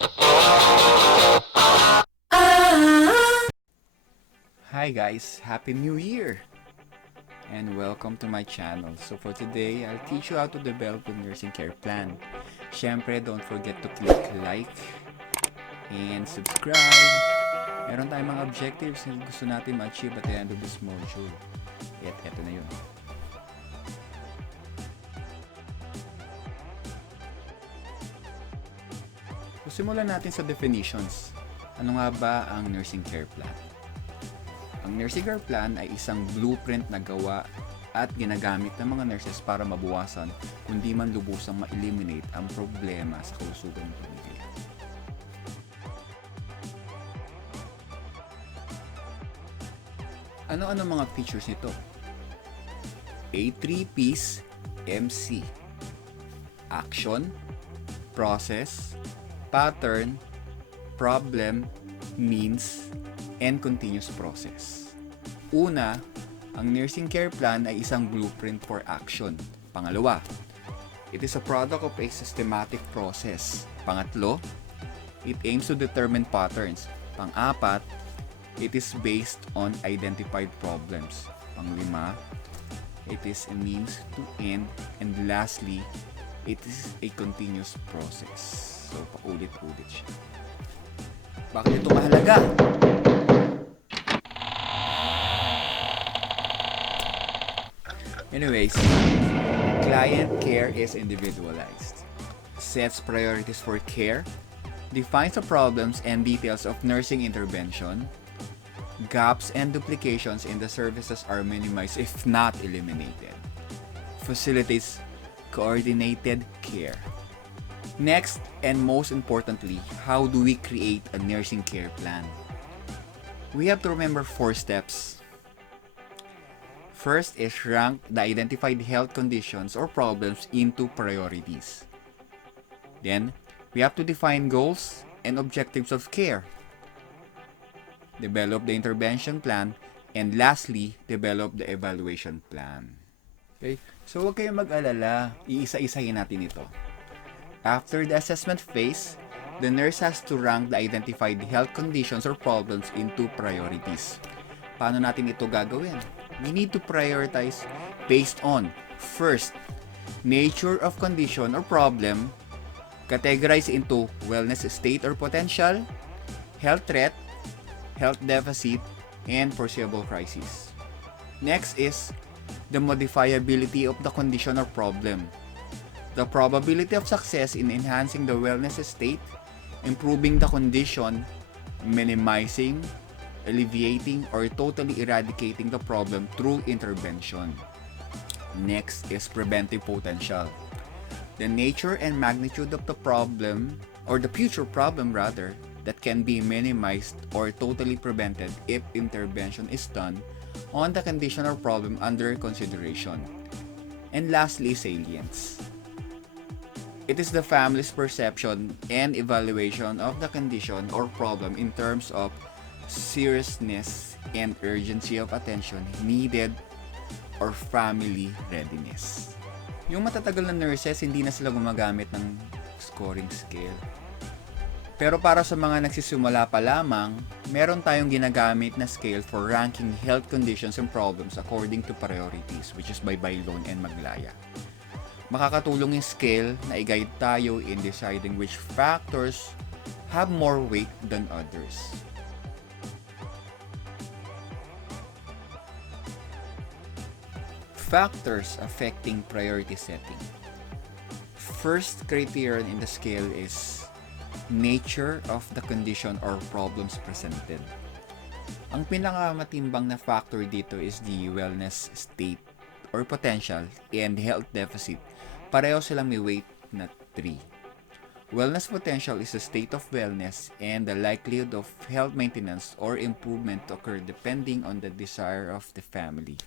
Hi guys, Happy New Year! And welcome to my channel. So for today, I'll teach you how to develop a nursing care plan. Syempre, don't forget to click like and subscribe. Meron tayong mga objectives na gusto natin ma-achieve at the end of this module. At eto na yun. So simulan natin sa definitions. Ano nga ba ang nursing care plan? Ang nursing care plan ay isang blueprint na gawa at ginagamit ng mga nurses para mabawasan kundi man lubusang ma-eliminate ang problema sa kalusugan ng pamilya. Ano-ano mga features nito? A 3Ps MC: Action, Process, Pattern, Problem, Means, and Continuous Process. Una, ang nursing care plan ay isang blueprint for action. Pangalawa, it is a product of a systematic process. Pangatlo, it aims to determine patterns. Pang-apat, it is based on identified problems. Panglima, it is a means to end. And lastly, it is a continuous process. So, paulit-ulit siya. Bakit ito mahalaga? Anyways, client care is individualized, sets priorities for care, defines the problems and details of nursing intervention, gaps and duplications in the services are minimized if not eliminated, facilitates coordinated care. Next, and most importantly, how do we create a nursing care plan? We have to remember 4 steps. First is rank the identified health conditions or problems into priorities. Then, we have to define goals and objectives of care. Develop the intervention plan, and lastly, develop the evaluation plan. Okay? So, huwag kayong mag-alala. Iisa-isahin natin ito. After the assessment phase, the nurse has to rank the identified health conditions or problems into priorities. Paano natin ito gagawin? We need to prioritize based on, first, nature of condition or problem, categorize into wellness state or potential, health threat, health deficit, and foreseeable crisis. Next is the modifiability of the condition or problem. The probability of success in enhancing the wellness state, improving the condition, minimizing, alleviating, or totally eradicating the problem through intervention. Next is preventive potential. The nature and magnitude of the problem, or the future problem rather, that can be minimized or totally prevented if intervention is done on the condition or problem under consideration. And lastly, salience. It is the family's perception and evaluation of the condition or problem in terms of seriousness and urgency of attention needed or family readiness. Yung matatagal na nurses, hindi na sila gumagamit ng scoring scale. Pero para sa mga nagsisimula pa lamang, meron tayong ginagamit na scale for ranking health conditions and problems according to priorities, which is by Bailon and Maglaya. Makakatulong yung scale na i-guide tayo in deciding which factors have more weight than others. Factors affecting priority setting. First criterion in the scale is nature of the condition or problems presented. Ang pinakamatimbang na factor dito is the wellness state or potential and health deficit. Pareho silang may weight na 3. Wellness potential is a state of wellness and the likelihood of health maintenance or improvement to occur depending on the desire of the family.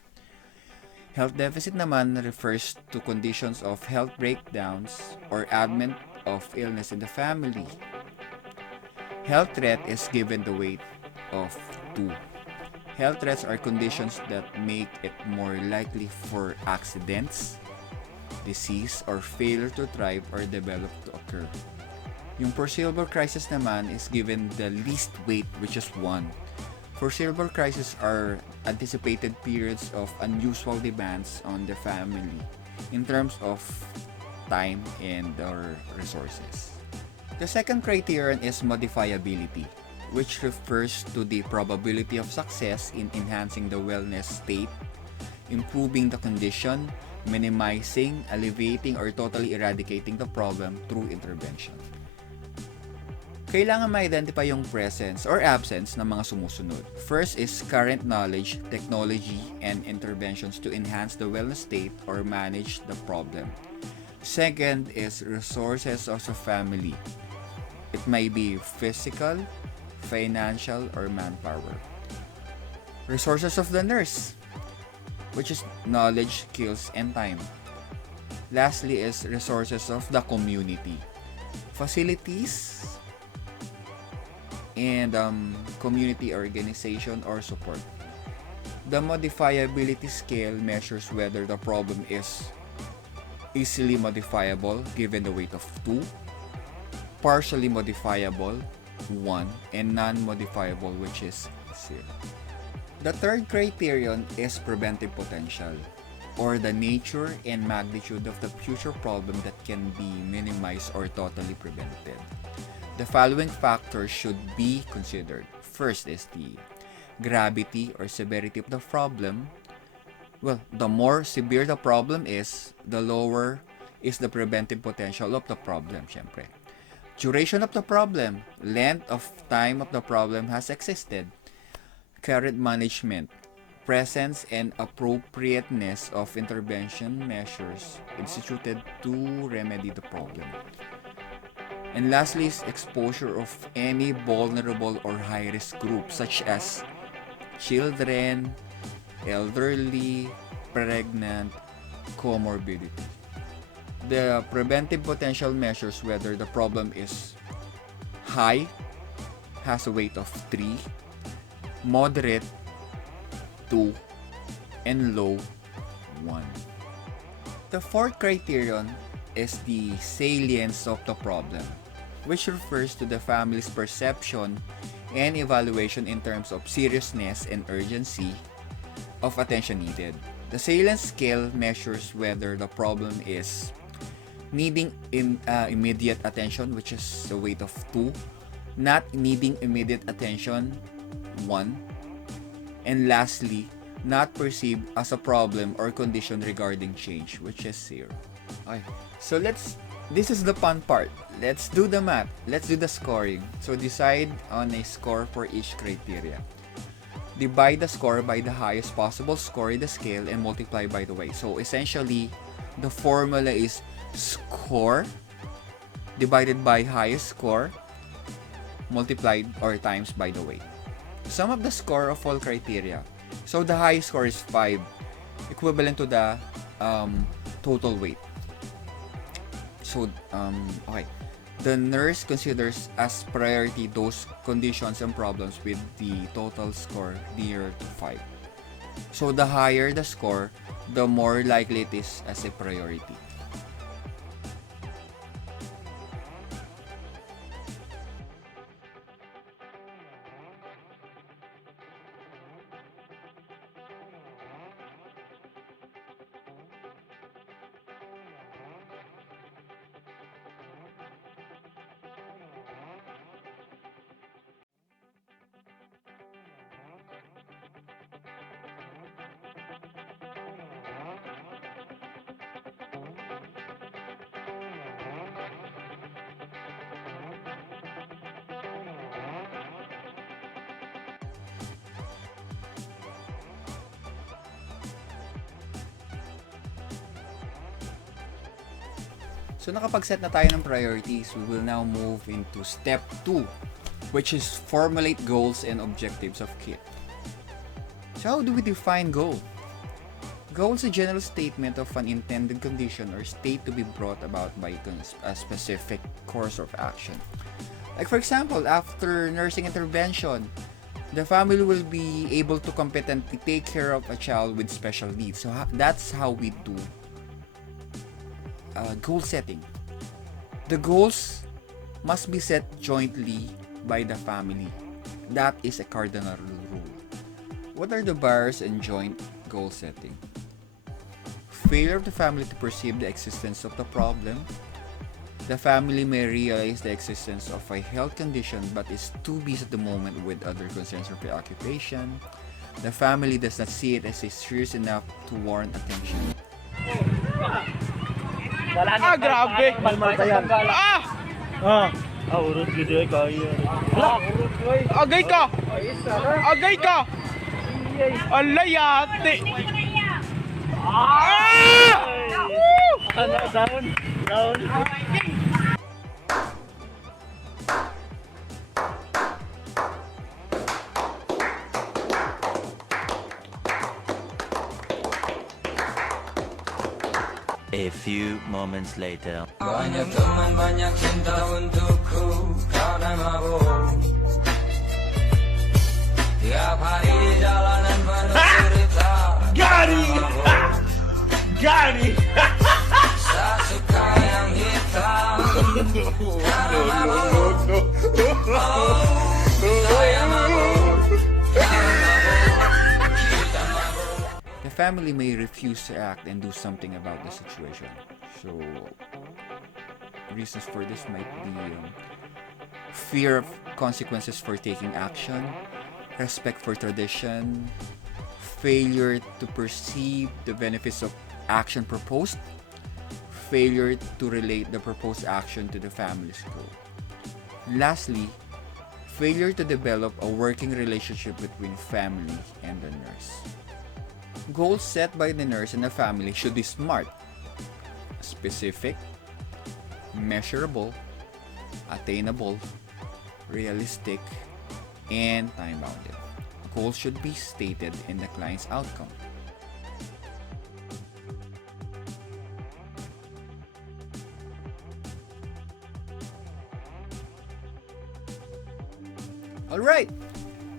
Health deficit naman refers to conditions of health breakdowns or advent of illness in the family. Health threat is given the weight of 2. Health threats are conditions that make it more likely for accidents, disease, or failure to thrive or develop to occur. Yung foreseeable crisis naman is given the least weight, which is 1. Foreseeable crises are anticipated periods of unusual demands on the family in terms of time and or resources. The second criterion is modifiability, which refers to the probability of success in enhancing the wellness state, improving the condition, minimizing, alleviating, or totally eradicating the problem through intervention. Kailangan ma-identify yung presence or absence ng mga sumusunod. First is current knowledge, technology, and interventions to enhance the wellness state or manage the problem. Second is resources of the family. It may be physical, financial, or manpower. Resources of the nurse, which is knowledge, skills, and time. Lastly is resources of the community. Facilities, and community organization or support. The modifiability scale measures whether the problem is easily modifiable given the weight of 2, partially modifiable 1, and non-modifiable, which is 0. The third criterion is preventive potential, or the nature and magnitude of the future problem that can be minimized or totally prevented. The following factors should be considered. First is the gravity or severity of the problem. Well, the more severe the problem is, the lower is the preventive potential of the problem, syempre. Duration of the problem, length of time of the problem has existed, current management, presence and appropriateness of intervention measures instituted to remedy the problem. And lastly is exposure of any vulnerable or high-risk group such as children, elderly, pregnant, comorbidity. The preventive potential measures whether the problem is high, has a weight of 3, moderate 2, and low 1. The fourth criterion is the salience of the problem, which refers to the family's perception and evaluation in terms of seriousness and urgency of attention needed. The salience scale measures whether the problem is needing immediate attention, which is the weight of 2, not needing immediate attention 1, and lastly, not perceived as a problem or condition regarding change, which is 0. Okay, so this is the fun part. Let's do the math. Let's do the scoring. So decide on a score for each criteria. Divide the score by the highest possible score in the scale and multiply by the weight. So essentially, the formula is score divided by highest score multiplied or times by the weight. Sum of the score of all criteria. So the highest score is 5, equivalent to the total weight. So, okay. The nurse considers as priority those conditions and problems with the total score nearer to 5. So, the higher the score, the more likely it is as a priority. So nakapag-set na tayo ng priorities, we will now move into step 2, which is formulate goals and objectives of KIT. So how do we define goal? Goal is a general statement of an intended condition or state to be brought about by a specific course of action. Like for example, after nursing intervention, the family will be able to competently take care of a child with special needs. So that's how we do goal setting. The goals must be set jointly by the family. That is a cardinal rule. What are the barriers in joint goal setting? Failure of the family to perceive the existence of the problem. The family may realize the existence of a health condition but is too busy at the moment with other concerns or preoccupation. The family does not see it as serious enough to warrant attention. Grabe! Urut gitu ya kaya. Agay ka! Agay ka! Alay ate! Down. A few moments later. Banyak teman, banyak cinta untukku, kau dan mabuk. Tiap hari jalanan penuh cerita. Gari. Tak suka yang hitam. Karena mabuk. Saya mabuk. The family may refuse to act and do something about the situation. So, reasons for this might be fear of consequences for taking action, respect for tradition, failure to perceive the benefits of action proposed, failure to relate the proposed action to the family's goal. Lastly, failure to develop a working relationship between family and the nurse. Goals set by the nurse and the family should be SMART: specific, measurable, attainable, realistic, and time-bounded. Goals should be stated in the client's outcome. Alright,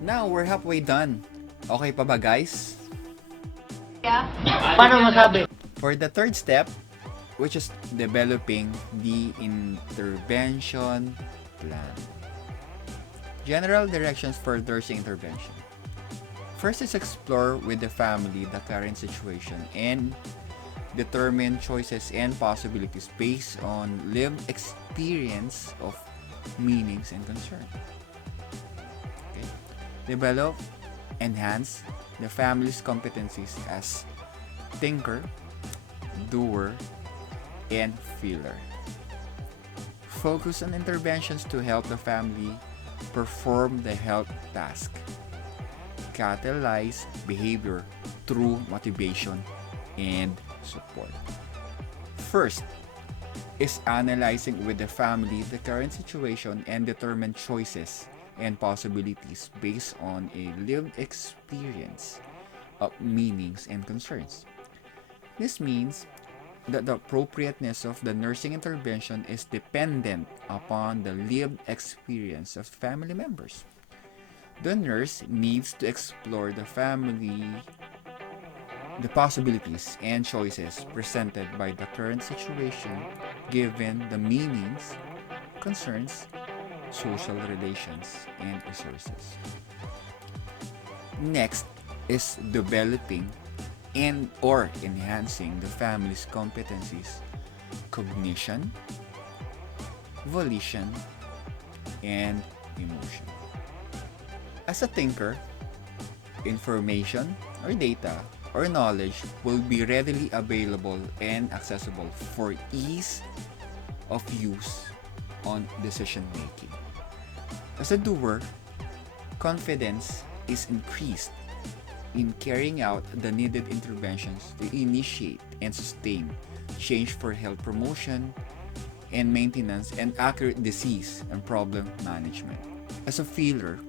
now we're halfway done. Okay pa ba, guys? Paano masabi? For the third step, which is developing the intervention plan. General directions for nursing intervention. First is explore with the family the current situation and determine choices and possibilities based on lived experience of meanings and concern. Okay. Develop, enhance the family's competencies as thinker, doer, and feeler. Focus on interventions to help the family perform the health task. Catalyze behavior through motivation and support. First is analyzing with the family the current situation and determine choices and possibilities based on a lived experience of meanings and concerns. This means that the appropriateness of the nursing intervention is dependent upon the lived experience of family members. The nurse needs to explore the possibilities and choices presented by the current situation given the meanings, concerns, social relations, and resources. Next is developing and or enhancing the family's competencies, cognition, volition, and emotion. As a thinker, information or data or knowledge will be readily available and accessible for ease of use on decision making. As a doer, confidence is increased in carrying out the needed interventions to initiate and sustain change for health promotion and maintenance and accurate disease and problem management. As a feeler,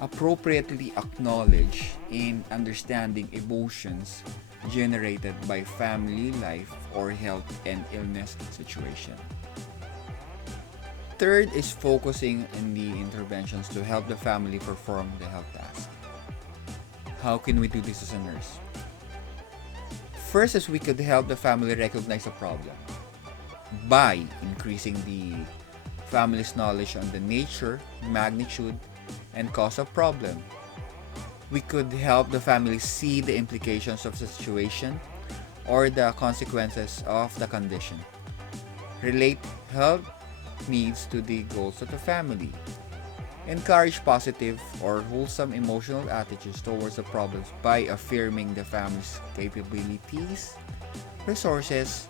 appropriately acknowledge and understanding emotions generated by family life or health and illness situation. Third is focusing on the interventions to help the family perform the health task. How can we do this as a nurse? First is we could help the family recognize a problem by increasing the family's knowledge on the nature, magnitude, and cause of problem. We could help the family see the implications of the situation or the consequences of the condition. Relate health needs to the goals of the family. Encourage positive or wholesome emotional attitudes towards the problems by affirming the family's capabilities, resources,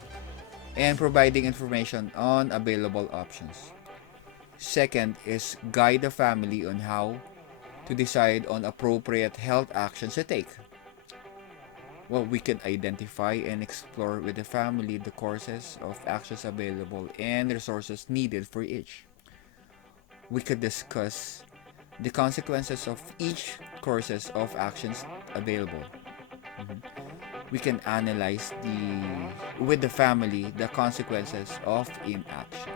and providing information on available options. Second is guide the family on how to decide on appropriate health actions to take. Well, we can identify and explore with the family the courses of actions available and resources needed for each. We could discuss the consequences of each courses of actions available. We can analyze with the family the consequences of inaction.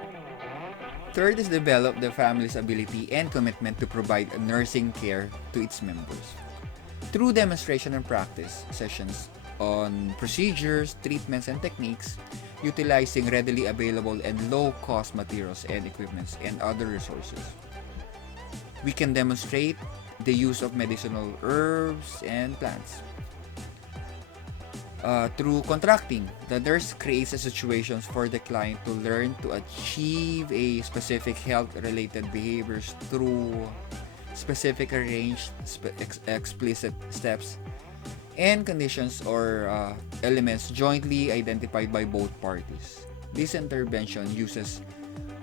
Third is develop the family's ability and commitment to provide nursing care to its members. Through demonstration and practice sessions on procedures, treatments, and techniques, utilizing readily available and low-cost materials and equipments and other resources. We can demonstrate the use of medicinal herbs and plants. Through contracting, the nurse creates a situations for the client to learn to achieve a specific health-related behaviors through specific arranged explicit steps and conditions or elements jointly identified by both parties. This intervention uses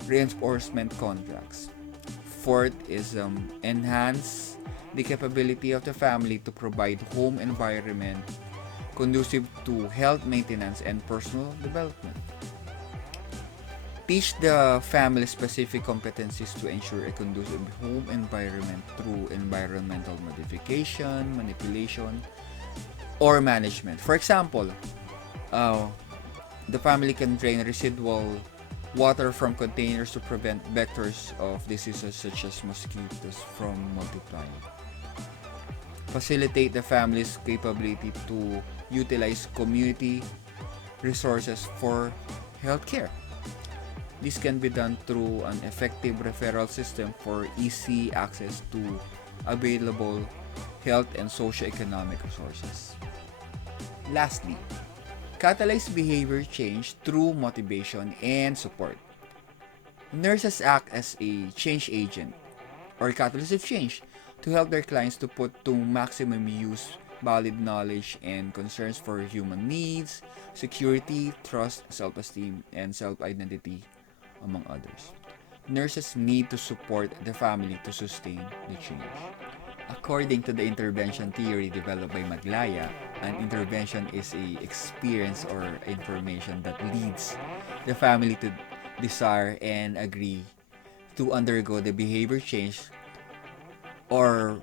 reinforcement contracts. Fourth is enhance the capability of the family to provide home environment conducive to health maintenance and personal development. Teach the family specific competencies to ensure a conducive home environment through environmental modification, manipulation, or management. For example, the family can drain residual water from containers to prevent vectors of diseases such as mosquitoes from multiplying. Facilitate the family's capability to utilize community resources for healthcare. This can be done through an effective referral system for easy access to available health and socioeconomic resources. Lastly, catalyze behavior change through motivation and support. Nurses act as a change agent or catalyst of change to help their clients to put to maximum use valid knowledge and concerns for human needs, security, trust, self-esteem, and self-identity, among others. Nurses need to support the family to sustain the change. According to the intervention theory developed by Maglaya, an intervention is a experience or information that leads the family to desire and agree to undergo the behavior change or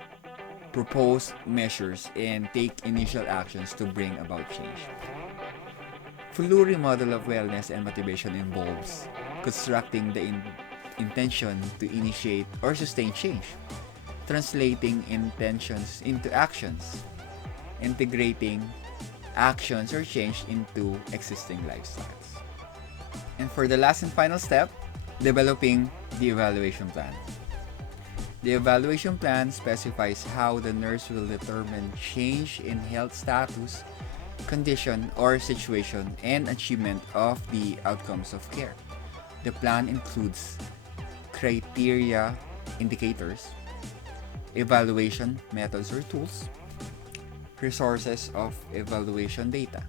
propose measures and take initial actions to bring about change. Fleury model of wellness and motivation involves constructing the intention to initiate or sustain change, translating intentions into actions, integrating actions or change into existing lifestyles. And for the last and final step, developing the evaluation plan. The evaluation plan specifies how the nurse will determine change in health status, condition, or situation and achievement of the outcomes of care. The plan includes criteria, indicators, evaluation methods or tools, resources of evaluation data.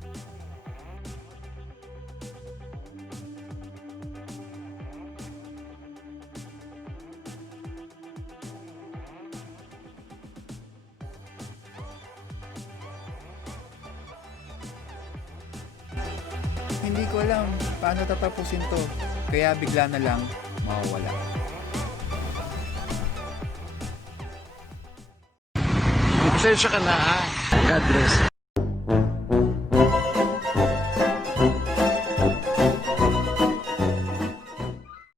Hindi ko alam paano tatapusin to, kaya bigla na lang mawawala. Pasensya ka na ha. God bless.